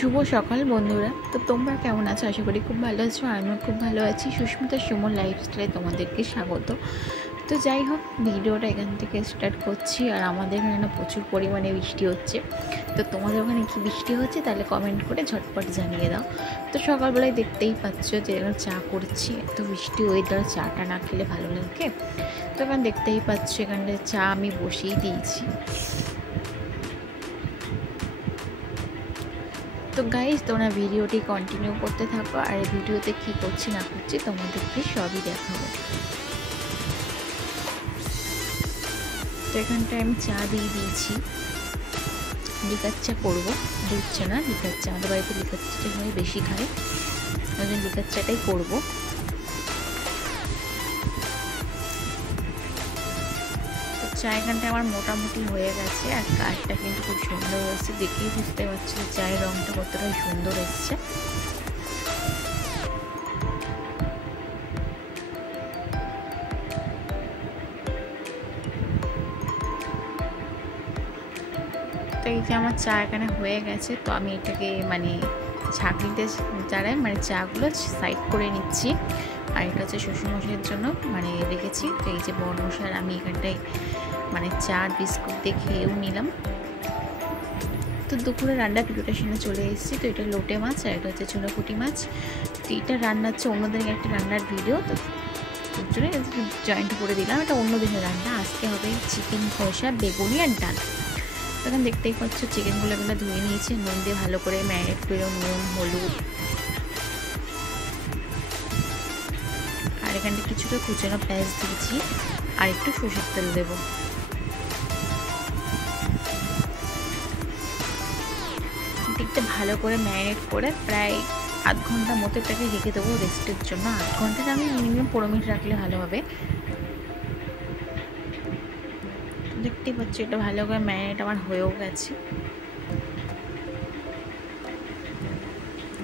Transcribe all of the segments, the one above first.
শুভ সকাল বন্ধুরা। তো তোমরা কেমন আছো? আশা করি খুব ভালো আছো। আমিও খুব ভালো আছি। সুস্মিতা সুমন লাইফস্টাইলে তোমাদেরকে স্বাগত। তো যাই হোক, ভিডিওটা এখান থেকে স্টার্ট করছি। আর আমাদের এখানে প্রচুর পরিমাণে বৃষ্টি হচ্ছে। তো তোমাদের ওখানে কি বৃষ্টি হচ্ছে তাহলে কমেন্ট করে ঝটপট জানিয়ে দাও। তো সকালবেলায় দেখতেই পাচ্ছ যে এখানে চা করছি। এত বৃষ্টি ওয়েদার, চাটা না খেলে ভালো লাগে। তো এখানে দেখতেই পাচ্ছ এখানটায় চা আমি বসিয়ে দিয়েছি। তো গাইজ, তোমরা ভিডিওটি কন্টিনিউ করতে থাকো আর এই ভিডিওতে কী করছি না করছি তোমাদেরকে সবই দেখাবো। তো এখানটায় আমি চা দিয়ে দিয়েছি। লিকার চা করবো, দুধ চা না, লিকার চা। আমাদের বাড়িতে লিকার চাটা সবাই বেশি খায়, ওই জন্য লিকার চাটাই করবো। চা এখানটায় আমার মোটামুটি হয়ে গেছে। আর কাঠটা কিন্তু খুব সুন্দর হয়েছে, দেখেই বুঝতে পারছি চায়ের রঙটা কতটা সুন্দর এসছে। তো এই যে আমার চা এখানে হয়ে গেছে। তো আমি এটাকে ছাঁকনিতে চাড়াই চাগুলো সাইড করে নিচ্ছি। আর এটা হচ্ছে শ্বশুরমশাইয়ের জন্য রেখেছি। তো এই যে বড় মশাই, আমি এখানটায় চা বিস্কুট দিয়ে খেয়েও নিলাম। তো দুপুরে রান্নার প্রিপারেশনে চলে এসেছি। তো এটা লোটে মাছ আর এটা হচ্ছে চুনোপুঁটি মাছ। তো এটা রান্না হচ্ছে অন্যদিন একটা রান্নার ভিডিও, তো জয়েন্ট করে দিলাম। এটা অন্য দিনের রান্না। আজকে হবে চিকেন কষা, বেগুনি আর ডাল। তখন দেখতেই পাচ্ছ চিকেনগুলো ধুয়ে নিয়েছি, নুন দিয়ে ভালো করে ম্যারিনেট করে, নুন, হলুদ আর এখানটা কিছুটা কুচানো পেঁয়াজ দিয়েছি আর একটু সরষের তেল দেবো। দিকটা ভালো করে ম্যারিনেট করে প্রায় আধ ঘন্টা মতো এটাকে রেখে দেবো রেস্টের জন্য। আধ ঘন্টাটা আমি মিনিমাম 15 মিনিট রাখলে ভালো হবে। দেখতেই পাচ্ছি এটা ভালো করে ম্যারিনেট আমার হয়েও গেছে।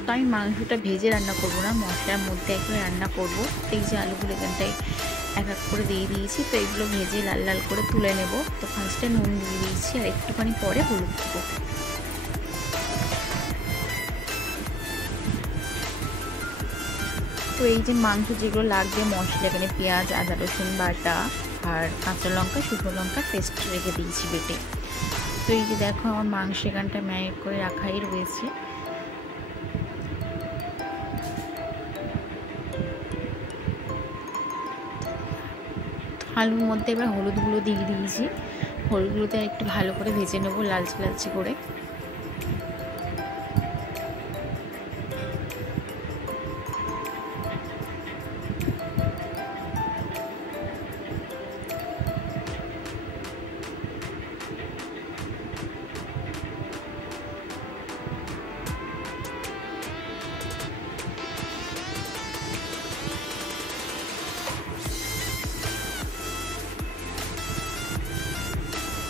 তো আমি মাংসটা ভেজে রান্না করবো না, মশলার মধ্যে একবারে রান্না করবো। এই যে আলুগুলো এখানটায় এক এক করে দিয়ে দিয়েছি। তো এগুলো ভেজে লাল লাল করে তুলে নেব। তো ফার্স্টে নুন দিয়ে দিয়েছি আর একটুখানি পরে হলুদ দেবো। তো এই যে মাংস যেগুলো লাগবে মশলা, এখানে পেঁয়াজ, আদা রসুন বাটা আর কাঁচা লঙ্কা, শুকনো লঙ্কা পেস্ট রেখে দিয়েছি বেটে। তো এই যে দেখো আমার মাংস এখানটা ম্যারিনেট করে রাখাই রয়েছে। আলুর মধ্যে এবার হলুদগুলো দিয়ে দিয়েছি। হলুদগুলোতে একটু ভালো করে ভেজে নেবো লালচে লালচে করে।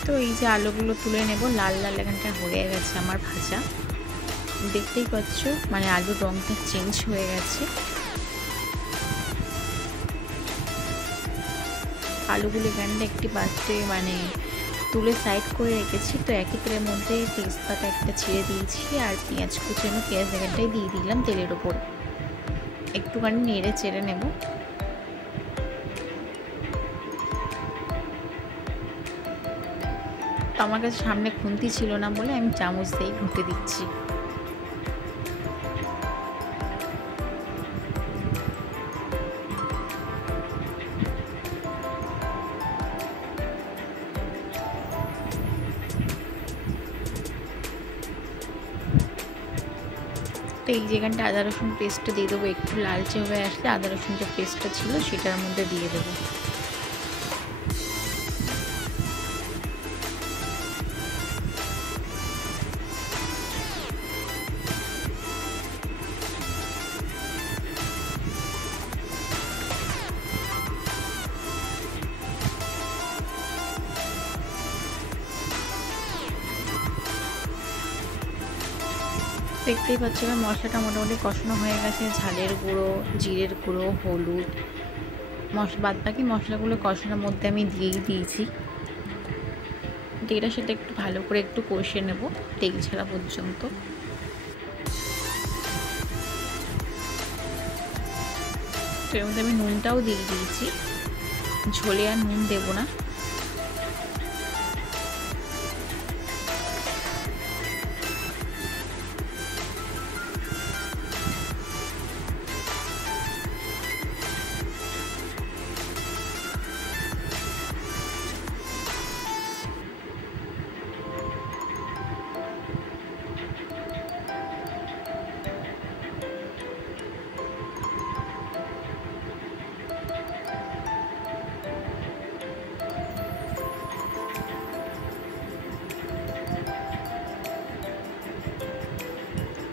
তো এই যে আলুগুলো তুলে নেব, লাল লাল এখানটা হয়ে গেছে আমার ভাজা। দেখতেই পাচ্ছ আলুর রঙটা চেঞ্জ হয়ে গেছে। আলুগুলো এখানটা একটি পাত্রে তুলে সাইড করে রেখেছি। তো একই তেলের মধ্যে তেজপাতা একটা ছেড়ে দিয়েছি আর পেঁয়াজ কুচানো পেঁয়াজ এখানটাই দিয়ে দিলাম তেলের ওপর। একটুখানি নেড়ে চেড়ে নেব। তো আমার কাছে সামনে খুন্তি ছিল না বলে আমি চামচ দিয়েই ঘুঁটে দিচ্ছি। তো এই যেখানটা আদা রসুন পেস্টটা দিয়ে দেবো। একটু লালচে হয়ে আসলে আদা রসুন যে পেস্টটা ছিল সেটার মধ্যে দিয়ে দেবো। দেখতেই পাচ্ছি এবার মশলাটা মোটামুটি কষানো হয়ে গেছে। ঝালের গুঁড়ো, জিরের গুঁড়ো, হলুদ, বাদ বাকি মশলাগুলো কষানোর মধ্যে আমি দিয়েই দিয়েছি। এটার সাথে একটু ভালো করে একটু কষে নেব তেল ছাড়া পর্যন্ত। তো এর মধ্যে আমি নুনটাও দিয়ে দিয়েছি, ঝোলে আর নুন দেবো না।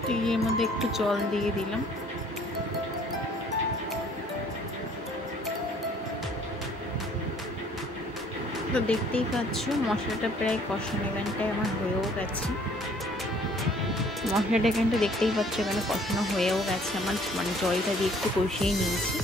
তো এর মধ্যে একটু জল দিয়ে দিলাম। তো দেখতেই পাচ্ছ মশলাটা প্রায় কষানো এখানটায় আমার হয়েও গেছে। মশলাটা এখানটা দেখতেই পাচ্ছ এখানে কষানো হয়েও গেছে আমার, মানে জলটা দিয়ে একটু কষিয়ে নিয়েছি।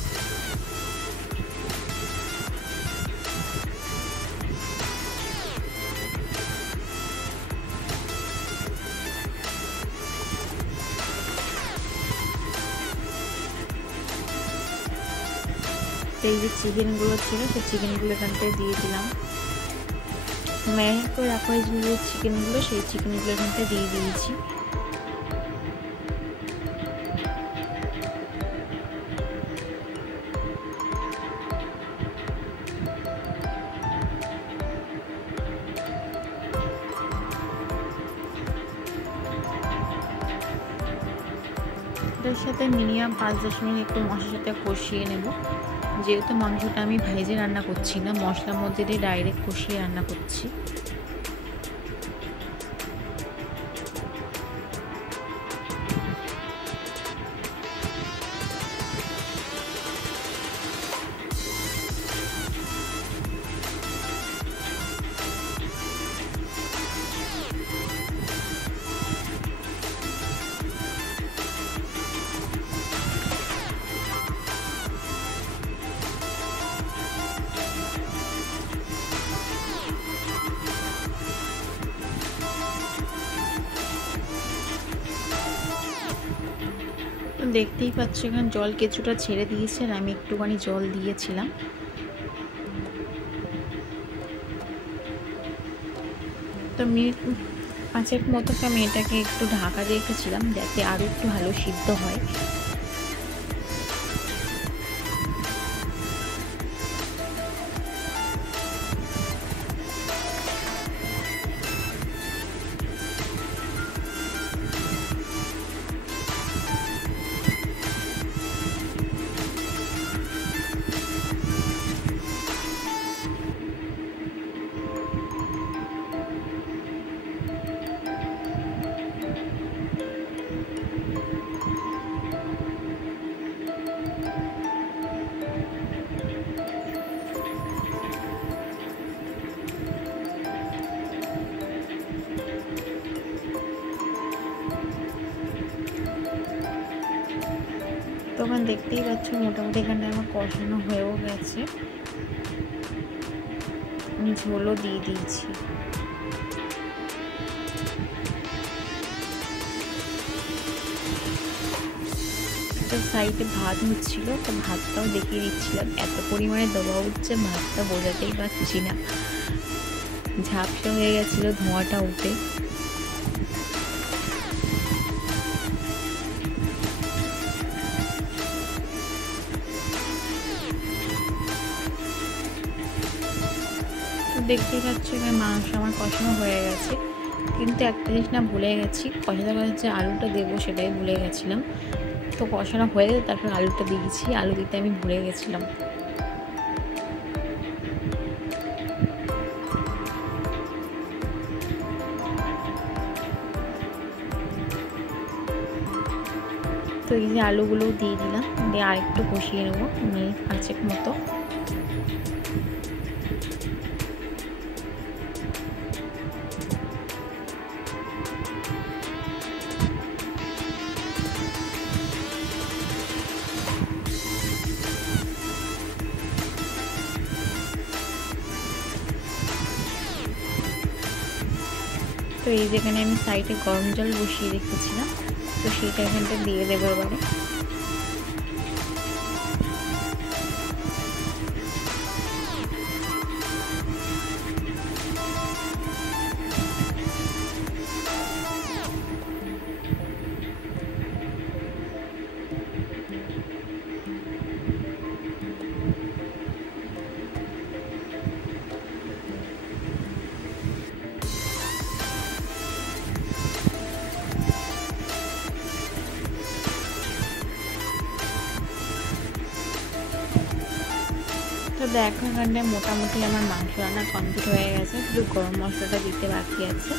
এই যে চিকেনগুলো ছিল সেই চিকেনগুলো এখানটায় দিয়ে দিলাম। ম্যারিনেট করে রাখা হয়েছিল যে চিকেনগুলো, সেই চিকেনগুলো এখানটায় দিয়ে দিয়েছি। এটার সাথে মিনিমাম 5-10 মিনিট একটু মশলার সাথে কষিয়ে নেব, যেহেতু মাংসটা আমি ভেজে রান্না করছি না, মশলার মধ্যে দিয়ে ডাইরেক্ট কষিয়ে রান্না করছি। তো দেখতেই পাচ্ছ এখানে জল কিছুটা ছেড়ে দিয়েছে, আর আমি একটুখানি জল দিয়েছিলাম। তো মিনিট 5 মতো আমি এটাকে একটু ঢাকা রেখেছিলাম যাতে আরও একটু ভালো সিদ্ধ হয়। তখন দেখতেই পাচ্ছ মোটামুটি এখানে আমার কষানো হয়েও গেছে, আমি ঝোলও দিয়ে দিয়েছি। তো সাইডে ভাত হচ্ছিল, তো ভাতটাও দেখিয়ে দিচ্ছিলাম। এত পরিমাণে দেওয়া হচ্ছে ভাতটা বোঝাতেই পারছি না, ঝাপসা হয়ে গেছিল ধোঁয়াটা উঠে। দেখতেই পাচ্ছ এখানে মাংস আমার কষানো হয়ে গেছে, কিন্তু একটা জিনিস না ভুলে গেছি, কষাতে কষাতে আলুটা দেবো সেটাই ভুলে গেছিলাম। তো কষানো হয়ে গেছে, তারপর আলুটা দিয়েছি, আলু দিতে আমি ভুলে গেছিলাম। তো এই যে আলুগুলোও দিয়ে দিলাম, দিয়ে আরেকটু কষিয়ে নেবো মিনিট 5 মতো। তো এই যেখানে আমি সাইডে গরম জল বসিয়ে রেখেছিলাম, তো সেইটা এখানটা দিয়ে দেবো এবারে। তো দেখো এখানটায় মোটামুটি আমার মাংস রান্না কমপ্লিট হয়ে গেছে, শুধু গরম মশলাটা দিতে বাকি আছে।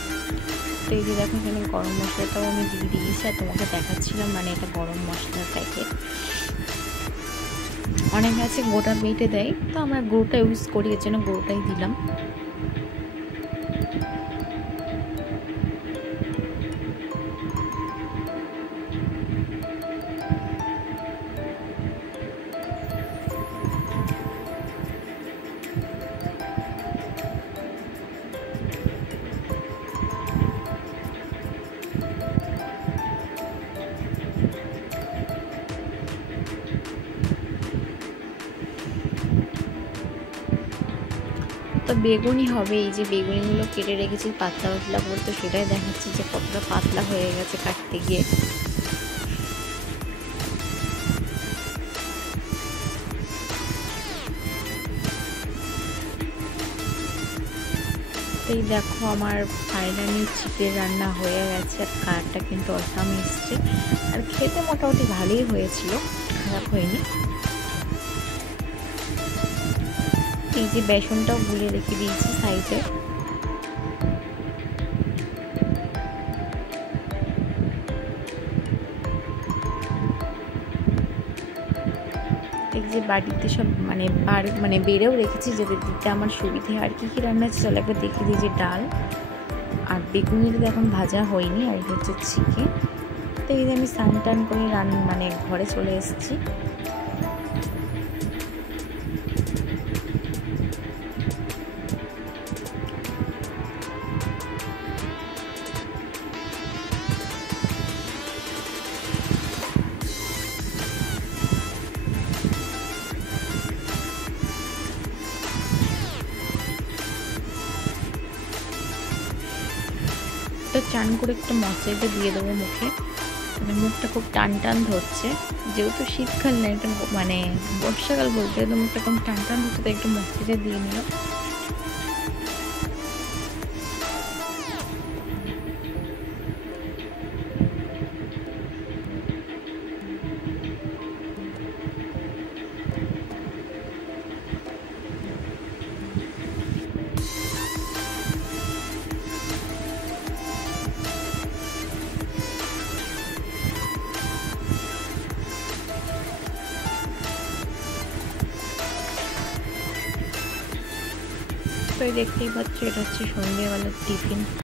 তো এই যে দেখো এখানে গরম মশলাটাও আমি দিয়ে দিয়েছি, আর তোমাকে দেখাচ্ছিলাম মানে এটা গরম মশলার প্যাকেট। অনেকে আছে গোটা বেটে দেয়, তো আমরা গুঁড়োটা ইউজ করি, এর জন্য গুঁড়োটাই দিলাম। তো বেগুনি হবে, এই যে বেগুনিগুলো কেটে রেখেছি পাতলা পাতলা করে, তো সেটাই দেখাচ্ছি যে কতটা পাতলা হয়ে গেছে কাটতে গিয়ে। এই দেখো আমার ফাইনালি চিকেন রান্না হয়ে গেছে, আর কালারটা কিন্তু অসাম এসছে, আর খেতে মোটামুটি ভালোই হয়েছিল, খারাপ হয়নি। এই যে বেসনটাও গুলে রেখে দিয়েছি সাইডে। এই যে বাড়িতে সব মানে বেড়েও রেখেছি যাতে দিতে আমার সুবিধে। আর কি রান্না আছে চলো একবার দেখে দিই। যে ডাল আর বেগুনিটা এখন ভাজা হয়নি, আর হচ্ছে চিকেন। তো এই যে আমি স্নান টান করে মানে ঘরে চলে এসেছি। তো চান করে একটু মশলাটা দিয়ে দেবো মুখে, মানে মুখটা খুব টান টান ধরছে, যেহেতু শীতকাল না একটু মানে বর্ষাকাল বলতে তো মুখটা একদম টান টান ধরছে, তো একটু মশলাটা দিয়ে নিলাম। তো দেখতেই পাচ্ছ এটা হচ্ছে সন্ধ্যেবেলার টিফিন।